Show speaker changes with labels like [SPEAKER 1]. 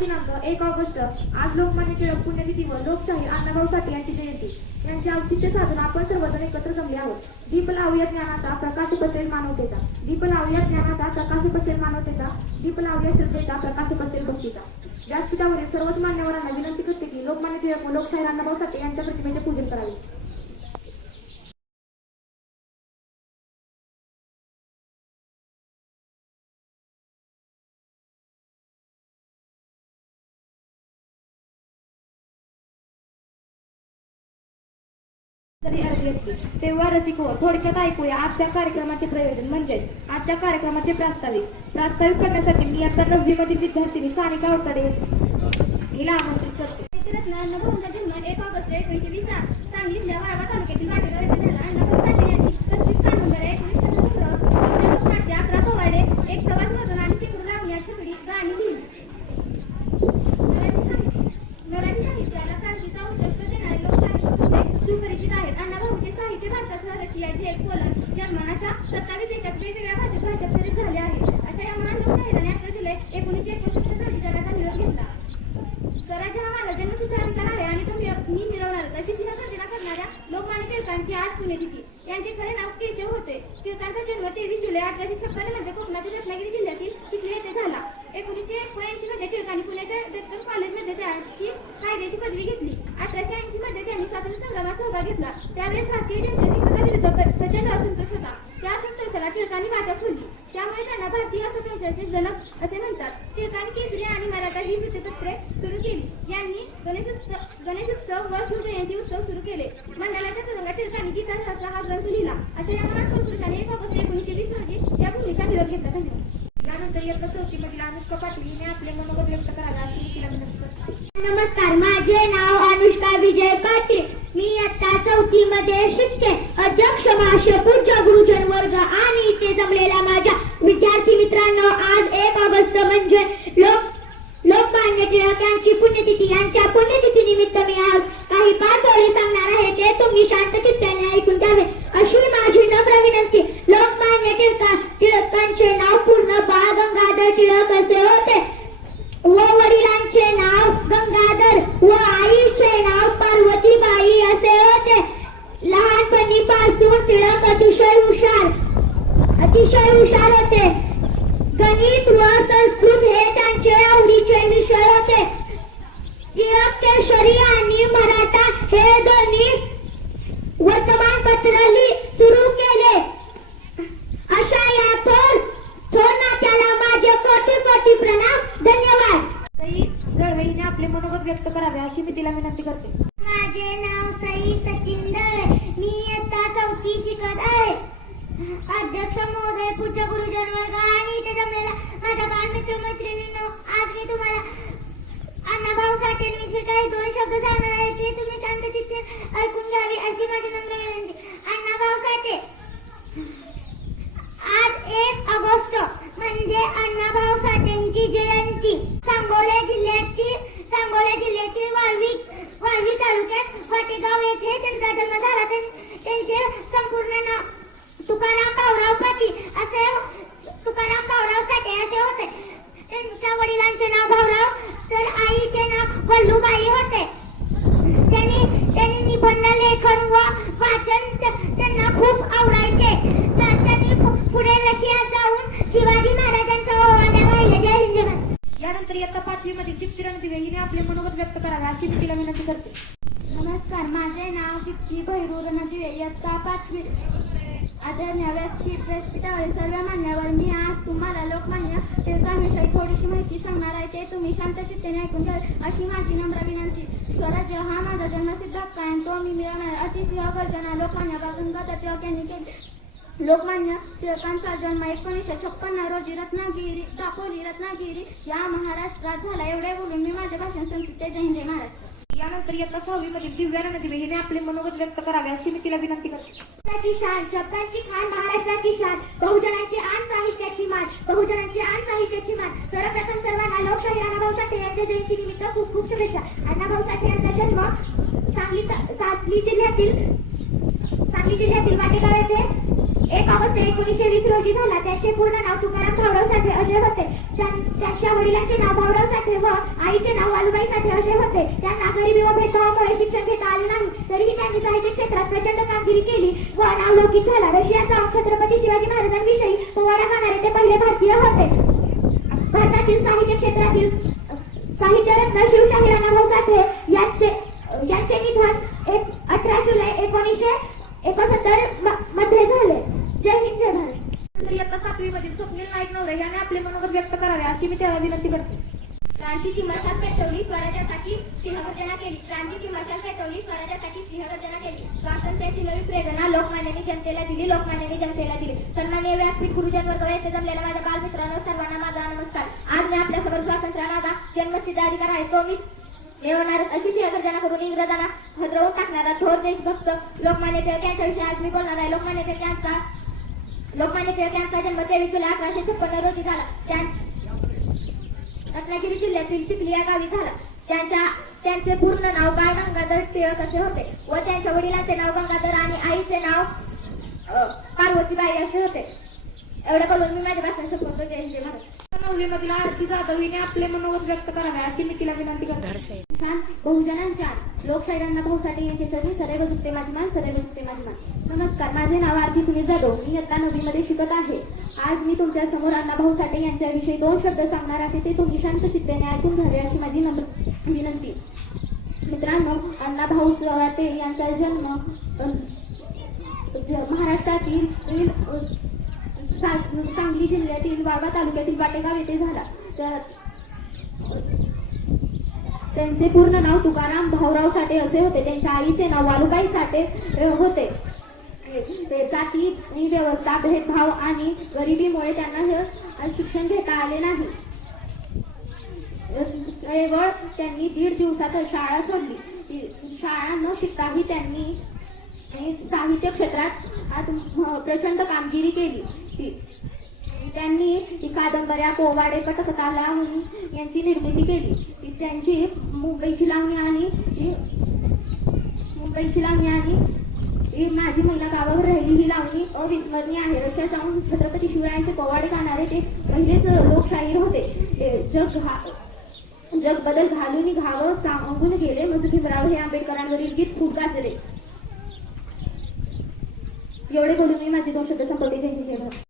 [SPEAKER 1] दिनांक एक ऑगस्ट आज लोकमान्य टिळक पुण्यतिथी व लोकशाही अण्णाभाऊ साठे यांची जयंती. यांचे औचित्य साधून आपण सर्वजण एकत्र जमले आहोत. दीप लावूया ज्ञानाचा प्रकाश पसेल मानवतेचा. दीप लावूया ज्ञानाचा प्रकाश पसेल मानवतेचा. दीप लावूया श्रद्धेचा प्रकाश पसेल भक्तीचा. व्यासपीठावरील सर्वच मान्यवरांना विनंती करते की लोकमान्य टिळक व लोकशाही अण्णाभाऊ साठे यांच्या प्रतिमेचे पूजन करावे. तरी अर्धी असते तेव्हा रसिकवर हो, थोडक्यात ऐकूया आजच्या कार्यक्रमाचे प्रयोजन. म्हणजेच आजच्या कार्यक्रमाचे प्रास्ताविक. प्रास्ताविक करण्यासाठी मी आता नववी मधील विद्यार्थिनी सानिका अवतडे हिला आमंत्रित करते
[SPEAKER 2] रत्न अण्णाभाऊंचा जन्म एक ऑगस्ट एकोणीसशे वीस सांगली जिल्हा वाळवा तालुक्यातील वाटेगाव येथे झाला. अण्णाभाऊ साठे यांची पस्तीस कानूनदार एकोणीस सदस्य नाट्य अकरा पोवाडे एक सवाल मधून आणि शेकडो लावण्या छकडी गाणी लिहिली मराठी साहित्य मराठी साहित्याला क्रांतीचा उद्देश देणारे लोक साहित्य सुपरिचित आहेत अण्णाभाऊंचे साहित्य भारतासह रशिया झेक पोलंड वेगवेगळ्या भाषेत भाषांतरित झाले आहे अशा या महान लोकशाहीराने अठरा जुलै एकोणीसशे एकोणसत्तर साली घेतला. स्वराज्य हा माझा जन्मसिद्ध अधिकार आहे आणि तो मी मिळवणारच अशी तिला गर्जना करणाऱ्या लोकमान्य टिळकांची आज पुण्यतिथी यांचे खरे नाव केशव होते. टिळकांचा जन्म तेवीस जुलै अठराशे छप्पन्नमध्ये कोकणातील रत्नागिरी जिल्ह्यातील चिखली येथे झाला. एकोणीसशे एकोणऐंशी मध्ये टिळकांनी पुण्याच्या डॉक्टर कॉलेजमध्ये त्यांची कायद्याची पदवी घेतली. अठराशे ऐंशी मध्ये त्यांनी स्वातंत्र्य संग्रामात सहभाग घेतला. त्यावेळेस भारतीय जनतेची विरुद्ध प्रचंड असंतोष होता. असंतोषाला टिळकांनी वाटा फोडली त्यामुळे त्यांना भारतीय असंतोषाचे जनक असे म्हणतात. टिळकांनी केसरी आणि मराठा ही वृत्तपत्रे सुरू केली. यांनी गणेशोत्सव गणेशोत्सव व शिवजयंती उत्सव सुरू केले. मंडळाच्या तुरुंगात टिळकांनी गीताशास्त्र हा ग्रंथ लिहिला. अशा या महान संस्कृताने एक ऑगस्ट एकोणीसशे वीस रोजी या भूमीचा निरोप घेतला धन्यवाद
[SPEAKER 1] यानंतर इयत्ता चौथीमधील अनुष्का पाटील हिने आपले मनोगत व्यक्त करावे अशी मी तिला विनंती करते
[SPEAKER 2] नमस्कार माझे नाव अनुष्का विजय पाटील. मी आता चौथी मध्ये शिकते. अध्यक्ष महाशय पूज्य गुरुजन वर्ग आणि इथे जमलेल्या माझ्या विद्यार्थी मित्रांनो आज एक ऑगस्ट म्हणजे लोक लोकमान्य टिळक यांची पुण्यतिथी यांच्या पुण्यतिथी निमित्त मी आज काही पाच ओळी सांगणार आहे ते तुम्ही शांत चित्ताने ऐकून घ्यावे अशी माझी होती लोकमान्य टिळका टिळकांचे नाव पूर्ण बाळ गंगाधर टिळक असे होते. व वडिलांचे नाव गंगाधर व आईचे नाव पार्वतीबाई असे होते. लहानपणीपासून टिळक अतिशय हुशार अतिशय हुशार होते. गणित व संस्कृत हे त्यांचे आवडीचे विषय होते. टिळक केशरी आणि मराठा हे दोन्ही वर्तमानपत्रही सुरू केले अशा या थोर थोर नात्याला माझे कोटी कोटी प्रणाम धन्यवाद
[SPEAKER 1] सई दळवे हिने आपले मनोगत व्यक्त करावे अशी मी तिला विनंती करते.
[SPEAKER 2] माझे नाव सई सचिन दळे. मी इयत्ता चौथी शिकत आहे. अध्यक्ष महोदय पूज्य गुरुजन वर्ग आणि इथे जमलेला माझ्या बालमित्र मैत्रिणींनो आज मी तुम्हाला अण्णाभाऊ साठेंविषयी काही दोन शब्द सांगणार आहे ते तुम्ही शांत चित्ते ऐकून घ्यावी अशी माझी नम्र विनंती. अण्णाभाऊ साठे आज एक ऑगस्ट म्हणजे अण्णाभाऊ साठेंची जयंती सांगोला जिल्ह्यातील सांगोला जिल्ह्यातील वाळवी वाळवी तालुक्यात वाटेगाव येथे त्यांचा जन्म झाला त्यां- त्यांचे संपूर्ण नाव तुकाराम भाऊराव पाटील असे तुकाराम भाऊराव साठे असे होते त्यांच्या वडिलांचे नाव भाऊराव तर आईचे नाव वल्लूबाई होते त्यांनी त्यांनी निबंध लेखन व वाचन त- त्यांना खूप आवडायचे तर त्यांनी पु- पुढे रशियात जाऊन शिवाजी महाराजांच्या ओवाळ्या वाहिल्या जय हिंद जय भारत.
[SPEAKER 1] यानंतर इयत्ता पाचवी मधील दीप्ती रणदिवे हिने आपले मनोगत व्यक्त करावे अशी तिला विनंती करते.
[SPEAKER 2] नमस्कार माझे नाव दीप्ती भैरू रणदिवे इयत्ता पाचवी आदरणीय व्यासपीठ व्यासपीठावरील सर्व मान्यवर मी आज तुम्हाला लोकमान्य टिळकांविषयी थोडीशी माहिती सांगणार आहे. ते तुम्ही शांत चित्तेने ऐकून घ्या अशी माझी नम्र विनंती. स्वराज्य हा माझा जन्मसिद्ध हक्क आहे तो मी मिळवणार. आहे. अशी सिंह गर्जना लोकमान्य गंगाधर टिळक यांनी केली. लोकमान्य टिळकांचा जन्म एकोणीसशे छप्पन्न रोजी रत्नागिरी दापोली रत्नागिरी या महाराष्ट्रात झाला. एवढे बोलून मी माझे भाषण संस्कृत जय हिंद महाराष्ट्र.
[SPEAKER 1] यानंतर इयत्ता सहावी मधील दिव्या हिने आपले मनोगत व्यक्त करावे अशी मी तिला विनंती करते.
[SPEAKER 2] महाराष्ट्राची शान शब्दांची खान महाराष्ट्राची शान बहुजनांची आण साहित्याची मान बहुजनांची आण साहित्याची मान. सर्वप्रथम सर्वांना लोकशाही अण्णाभाऊ साठे यांच्या जयंती निमित्त खूप खूप शुभेच्छा. अण्णाभाऊ साठे यांचा जन्म सांगली सांगली जिल्ह्यातील सांगली जिल्ह्यातील वाटेगाव येथे एक एकोणीसशे वीस रोजी झाला. त्याचे पूर्ण नाव तुकाराम भाऊराव साठे
[SPEAKER 3] असे होते. त्यां- त्यांच्या वडिलांचे नाव भाऊराव साठे व आईचे नाव वालुबाई साठे असे होते. त्यांना गरिबी व भेदभावामुळे शिक्षण घेता आले नाही. तरीही त्यांनी साहित्य क्षेत्रात प्रचंड कामगिरी केली व नावलौकिक झाला. रशियाचा छत्रपती शिवाजी महाराजांविषयी पोवाडा गाणारे ते पहिले भारतीय होते. भारतातील साहित्य क्षेत्रातील साहित्यरत्न शिवशाही अण्णाभाऊ साठे यांचे यांचे निधन एक अठरा जुलै एकोणीसशे एकोणसत्तर म- मध्ये झाले जय हिंद जय भारत
[SPEAKER 1] इयत्ता सातवी मधील स्वप्नील नाईक नवरे याने आपले मनोगत व्यक्त करावे अशी मी त्याला विनंती करते
[SPEAKER 3] क्रांतीची मशाल पेटवली स्वराज्यासाठी सिंहगर्जना केली. क्रांतीची मशाल पेटवली स्वराज्यासाठी सिंहगर्जना केली. स्वातंत्र्याची नवी प्रेरणा लोकमान्यांनी जनतेला दिली लोकमान्यांनी जनतेला दिली. सन्माननीय व्यासपीठ गुरुजन वर्ग येथे जमलेल्या माझ्या बालमित्रांनो सर्वांना माझा नमस्कार. आज मी आपल्यासोबत स्वातंत्र्य माझा जन्मसिद्ध अधिकार आहे. तो मी मिळवणार अशी सिंहगर्जना करून इंग्रजांना हजरवून टाकणारा थोर देशभक्त लोकमान्य टिळक यांच्याविषयी आज मी बोलणार आहे. लोकमान्य टिळक यांचा लोकमान्य टिळक यांचा जन्म तेवीस जुलै अकराशे छप्पन्न रोजी झाला. त्या रत्नागिरी जिल्ह्यातील चिखली या गावी झाला. त्यांच्या त्यांचे पूर्ण नाव बाळ गंगाधर टिळक असे होते व त्यांच्या वडिलांचे नाव गंगाधर आणि आईचे नाव पार्वतीबाई असे होते. एवढं बोलून मी माझ्या भाषण संपवतो जय हिंद जय भारत
[SPEAKER 1] नववी मधील आरती जाधव हिने आपले मनोगत व्यक्त करावे अशी मी तिला विनंती करते.
[SPEAKER 3] छान बहुजनांच्या लोकशाहीरांना भाऊसाठी यांचे सगळी सदैव दुखते माझी मान सदैव दुखते माझी मान नमस्कार माझे नाव आरती सुनील जाधव. मी इयत्ता नववीमध्ये शिकत आहे. आज मी तुमच्यासमोर अण्णा भाऊ साठे यांच्याविषयी दोन शब्द सांगणार आहे ते तुम्ही शांत चित्तेने ऐकून घ्यावे अशी माझी नम्र विनंती. मित्रांनो अण्णा भाऊ साठे यांचा जन्म महाराष्ट्रातील सांगली जिल्ह्यातील वाळवा तालुक्यातील वाटेगाव येथे झाला. तर त्यांचे पूर्ण नाव तुकाराम भाऊराव साठे असे होते. त्यांच्या आईचे नाव वालुबाई साठे होते. ते जाती व्यवस्था भेदभाव आणि गरिबीमुळे त्यांना शिक्षण घेता आले नाही. केवळ त्यांनी दीड दिवसात शाळा सोडली. शाळा न शिकताही त्यांनी साहित्य क्षेत्रात प्रचंड कामगिरी केली. त्यांनी कादंबऱ्या पोवाडे पटकथाला यांची निर्मिती केली. त्यांची मुंबईची लावणी आणि मुंबईची लावणी आणि माझी महिला गावावर राहिली. ही लावणी अविस्मरणीय आहे. रक्षा जाऊन छत्रपती शिवरायांचे पोवाडे गाणारे ते पहिलेच लोकशाहीर होते. जग घा जग बदल घालून घावं सांगून गेले. मग भीमराव हे आंबेडकरांवरील गीत खूप गाजले. एवढे बोलून मी माझी दोन शब्द संपवते. जय हिंद, जय भारत.